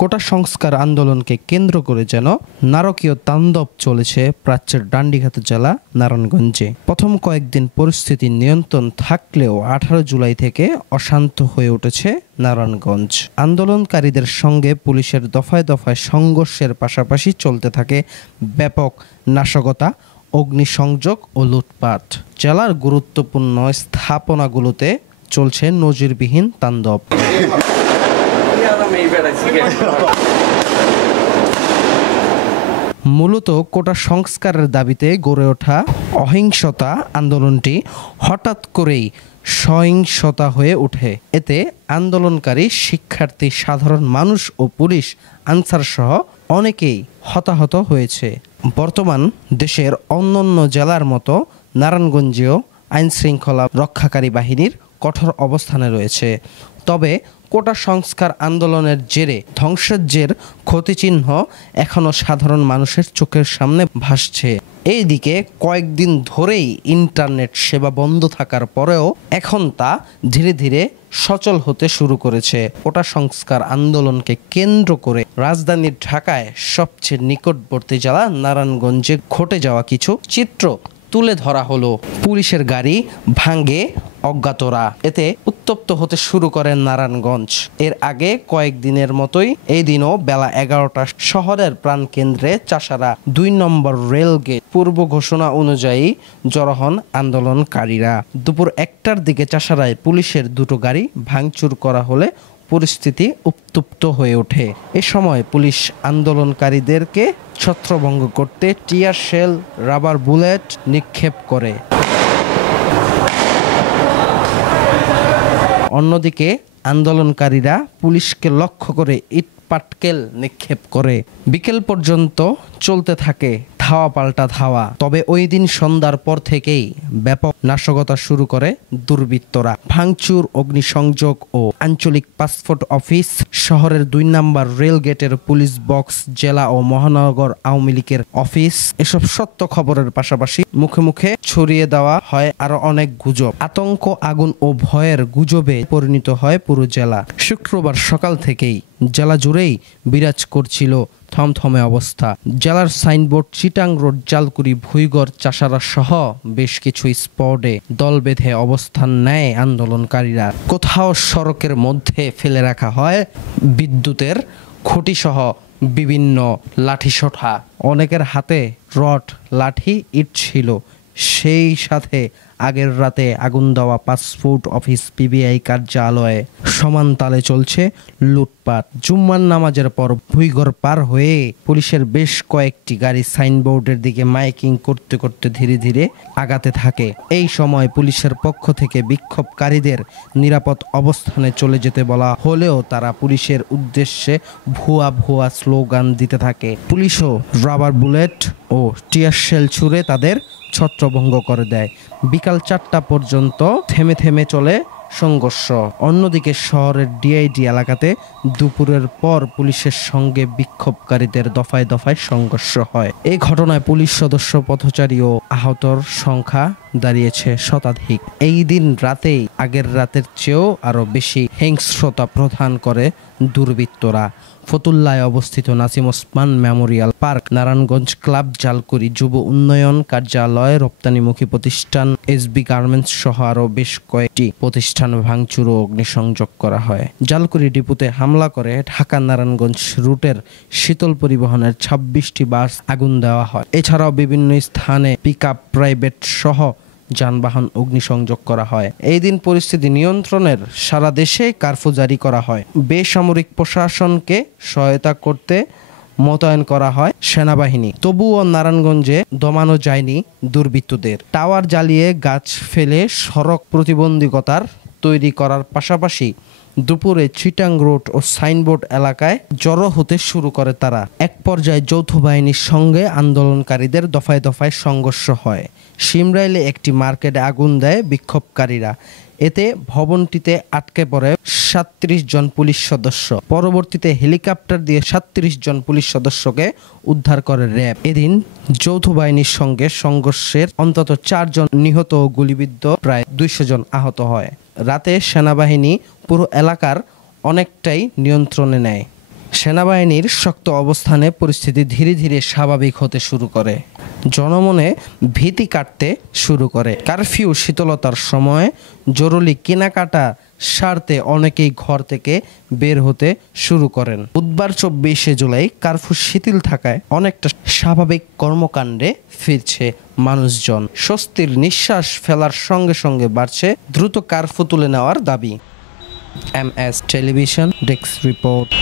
কোটা সংস্কার আন্দোলনকে কেন্দ্র করে যেন নারকীয় তাণ্ডব চলেছে প্রাচ্যের ডান্ডিঘাট জেলা নারায়ণগঞ্জে। প্রথম কয়েকদিন পরিস্থিতি নিয়ন্ত্রণ থাকলেও 18 জুলাই থেকে অশান্ত হয়ে উঠেছে নারায়ণগঞ্জ। আন্দোলনকারীদের সঙ্গে পুলিশের দফায় দফায় সংঘর্ষের পাশাপাশি চলতে থাকে ব্যাপক নাশকতা, অগ্নিসংযোগ ও লুটপাট। জেলার গুরুত্বপূর্ণ স্থাপনাগুলোতে চলছে নজিরবিহীন তাণ্ডব। মূলত কোটা সংস্কারের দাবিতে গড়ে ওঠা অহিংসতা আন্দোলনটি হঠাৎ করেই সহিংসতা হয়ে ওঠে। এতে আন্দোলনকারী শিক্ষার্থী, সাধারণ মানুষ ও পুলিশ আনসার সহ অনেকেই হতাহত হয়েছে। বর্তমান দেশের অন্যান্য জেলার মতো নারায়ণগঞ্জেও আইনশৃঙ্খলা রক্ষাকারী বাহিনীর কঠোর অবস্থানে রয়েছে। তবে কোটা সংস্কার আন্দোলনের জেরে ধ্বংসযজ্ঞের ক্ষতিচিহ্ন এখনও সাধারণ মানুষের চোখের সামনে ভাসছে। এইদিকে কয়েকদিন ধরেই ইন্টারনেট সেবা বন্ধ থাকার পরেও এখন তা ধীরে ধীরে সচল হতে শুরু করেছে। কোটা সংস্কার আন্দোলনকে কেন্দ্র করে রাজধানী ঢাকায় সবচেয়ে নিকটবর্তী জেলা নারায়ণগঞ্জে ঘটে যাওয়া কিছু চিত্র তুলে ধরা হলো। পুলিশের গাড়ি ভাঙে অজ্ঞাতরা, এতে উত্তপ্ত হতে শুরু করে নারায়ণগঞ্জ। এর আগে কয়েকদিনের মতোই এই দিনও বেলা 11টা শহরের প্রাণকেন্দ্রে চাষারা 2 নম্বর রেলগেট পূর্ব ঘোষণা অনুযায়ী জড়ো হন আন্দোলনকারীরা। দুপুর 1টার দিকে চাষারায় পুলিশের 2টো গাড়ি ভাঙচুর করা হলে পরিস্থিতি উত্তপ্ত হয়ে ওঠে। এ সময় পুলিশ আন্দোলনকারীদেরকে ছত্রভঙ্গ করতে টিয়ার শেল, রাবার বুলেট নিক্ষেপ করে। অন্যদিকে আন্দোলনকারীরা পুলিশকে লক্ষ্য করে ইট পাটকেল নিক্ষেপ করে। বিকেল পর্যন্ত চলতে থাকে ধাওয়া পাল্টা ধাওয়া। তবে ওই দিন সন্ধ্যার পর থেকেই ব্যাপক নাশকতা শুরু করে দুর্বৃত্তরা। ভাঙচুর, অগ্নিসংযোগ ও আঞ্চলিক পাসপোর্ট অফিস, শহরের 2 নম্বর রেল গেটের পুলিশ বক্স, জেলা ও মহানগর আওয়ামী লীগের অফিস, এসব সত্য খবরের পাশাপাশি মুখে মুখে ছড়িয়ে দেওয়া হয় আরো অনেক গুজব। আতঙ্ক, আগুন ও ভয়ের গুজবে পরিণত হয় পুরো জেলা। শুক্রবার সকাল থেকেই জেলা জুড়েই বিরাজ করছিল থমথমে অবস্থা। জেলার সাইনবোর্ড, চিটাং রোড, জালকুড়ি, ভুইগড়, চাষারা সহ বেশ কিছু স্পটে দল বেঁধে অবস্থান নেয় আন্দোলনকারীরা। কোথাও সড়কের মধ্যে ফেলে রাখা হয় বিদ্যুতের খুঁটি সহ বিভিন্ন লাঠিসোঁটা। অনেকের হাতে রড, লাঠি, ইট ছিল। সেই সাথে আগের রাতে আগুন দেওয়া পাসপোর্ট অফিস, পিবিআই কার্যালয়ে সমান তালে চলছে লুটপাট। জুম্মার নামাজের পর ভুইগড় পার হয়ে পুলিশের বেশ কয়েকটি গাড়ি সাইনবোর্ডের দিকে মাইকিং করতে করতে ধীরে ধীরে আগাতে থাকে। এই সময় পুলিশের পক্ষ থেকে বিক্ষোভকারীদের নিরাপদ অবস্থানে চলে যেতে বলা হলেও তারা পুলিশের উদ্দেশ্যে ভুয়া ভুয়া স্লোগান দিতে থাকে। পুলিশও রাবার বুলেট ও টিয়ার শেল ছুড়ে তাদের ছত্রভঙ্গ করে দেয়। বিকাল 4টা পর্যন্ত থেমে থেমে চলে সংঘর্ষ। অন্যদিকে শহরের ডিআইডি এলাকাতে দুপুরের পর পুলিশের সঙ্গে বিক্ষোভকারীদের দফায় দফায় সংঘর্ষ হয়। এই ঘটনায় পুলিশ সদস্য, পথচারী ও আহতর সংখ্যা দাঁড়িয়েছে শতাধিক। এই দিন রাতেই আগের রাতের চেয়েও আরো বেশি হিংস্রতা প্রদান করে দুর্বৃত্তরা। ফতুল্লায় অবস্থিত Nasim Osman Memorial park, Narayanganj club, Jalkuri যুব উন্নয়ন কার্যালয়, রপ্তানিমুখী প্রতিষ্ঠান, এসবি গার্মেন্টস সহ আরও বেশ কয়েকটি প্রতিষ্ঠান ভাঙচুর ও অগ্নিসংযোগ করা হয়। জালকুড়ি ডিপোতে হামলা করে ঢাকা নারায়ণগঞ্জ রুটের শীতল পরিবহনের 26টি বাস আগুন দেওয়া হয়। এছাড়াও বিভিন্ন স্থানে পিকআপ, প্রাইভেট সহ যানবাহন অগ্নিসংযোগ করা হয়। এই দিন পরিস্থিতি নিয়ন্ত্রণের সারা দেশে কারফিউ জারি করা হয়। বেসামরিক প্রশাসনকে সহায়তা করতে মোতায়েন করা হয় সেনাবাহিনী। তবুও নারায়ণগঞ্জে দমানো যায়নি দুর্বৃত্তদের। টাওয়ার জ্বালিয়ে, গাছ ফেলে সড়ক প্রতিবন্ধকতার তৈরি করার পাশাপাশি দুপুরে চিটাং রোড ও সাইনবোর্ড এলাকায় জড়ো হতে শুরু করে তারা। এক পর্যায়ে যৌথ বাহিনীর সঙ্গে আন্দোলনকারীদের দফায় দফায় সংঘর্ষ হয়। সিমরাইলে একটি মার্কেটে আগুন দেয় বিক্ষোভকারীরা। এতে ভবনটিতে আটকে পড়ে 37 জন পুলিশ সদস্য। পরবর্তীতে হেলিকপ্টার দিয়ে 37 জন পুলিশ সদস্যকে উদ্ধার করে র্যাব। এদিন যৌথ বাহিনীর সঙ্গে সংঘর্ষের অন্তত 4 জন নিহত ও গুলিবিদ্ধ, প্রায় 200 জন আহত হয়। রাতে সেনাবাহিনী পুরো এলাকার অনেকটাই নিয়ন্ত্রণে নেয়। সেনাবাহিনীর শক্ত অবস্থানে পরিস্থিতি ধীরে ধীরে স্বাভাবিক হতে শুরু করে। জনমনে ভীতি কাটতে শুরু করে। কারফিউ শীতলতার সময় জরুরি কেনাকাটা সারতে অনেকেই ঘর থেকে বের হতে শুরু করেন। বুধবার 24শে জুলাই কারফিউ শিথিল থাকায় অনেকটা স্বাভাবিক কর্মকাণ্ডে ফিরছে মানুষজন। স্বস্তির নিঃশ্বাস ফেলার সঙ্গে সঙ্গে বাড়ছে দ্রুত কারফিউ তুলে নেওয়ার দাবি। MS television desk report.